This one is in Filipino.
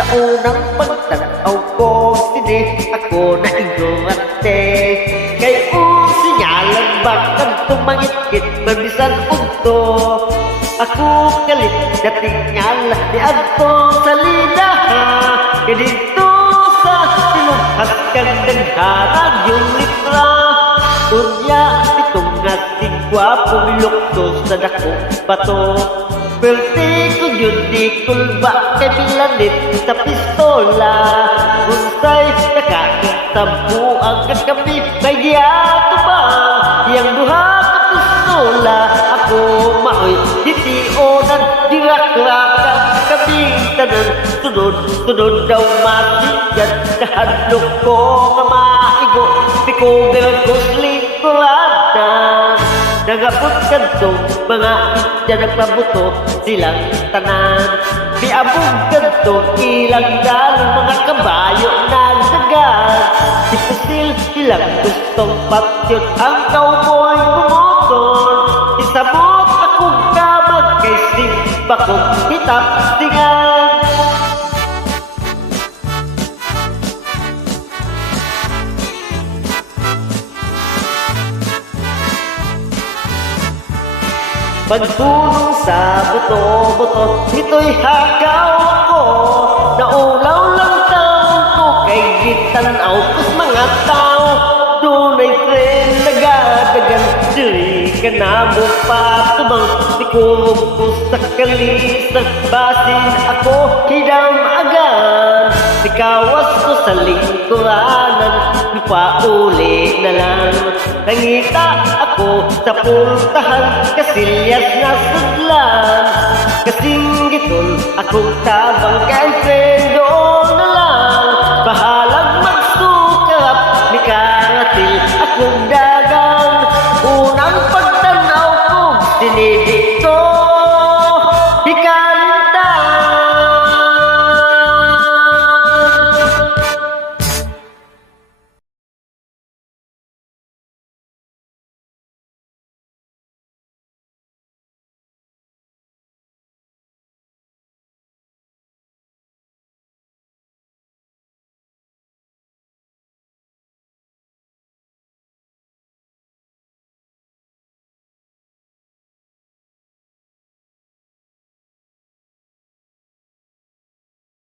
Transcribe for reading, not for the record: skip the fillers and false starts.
Sa unang pagtanaw ko, sini ako na ignorante. Kay sinyalan bakang tumangit-kit mabisan unto. Ako kalit na tingal ni Anto Salida. Kaya dito sa sinumpas kang dagharag yung litra. Unya, itong nating gwapong luktos sa dako bato. Pwerte ko yun di kulba kay milanit sa pistola. Unsay nakakita ang kami may giyato ba? Yang duha ka pistola ako maoy hiti-onan dirak-rakan kaming tanan. Sunod daw matigan kahadlok ko nga maigo di ko berkos lingkuranan. Nagapot kantong mga itya nagpabuto silang tanan. Miabog kantong ilang dalong mga kabayo nagdagan. Ipusil silang gustong patyot ang cowboy bumoton. Isabot akong kamag kay simba kong hitap-tingan. Pagtulong sa buto-buto, ito'y hakaw ako. Naulaw lang taon ko kay gitanaw kus mga tao. Dunay tren nagadagan, diri ka na mo patubang. Di ko sa kalisang, basin ako hidam agan. Sikawas ko sa lingkuranan, pauli na lang. Nangita ako sa puntahan, kasilyas na sudlan. Kasing gitol akong tabang kay